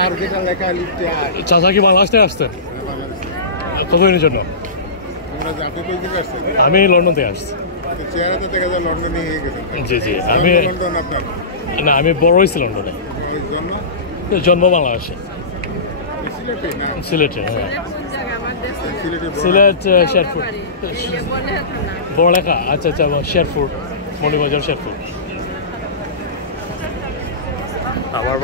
আর যেটা লেখা লিখতে আর চাচা কি বাংলাদেশ থেকে আসছেন কতদিনের জন্য? আমরা আপনি কই থেকে আসছেন? আমি লন্ডন থেকে আসছি। চেহারা তো দেখা যায় লন্ডনে হয়ে গেছে। জি জি, আমি লন্ডন আপনার না, আমি বড় হয়েছি লন্ডনে, জন্ম জন্ম বাংলাদেশে, সিলেটে না? সিলেটে। হ্যাঁ, সিলেটে সিলেট শেরপুর, বড়লেখা। আচ্ছা আচ্ছা, শেরপুর, মণিবাজার শেরপুর। আমার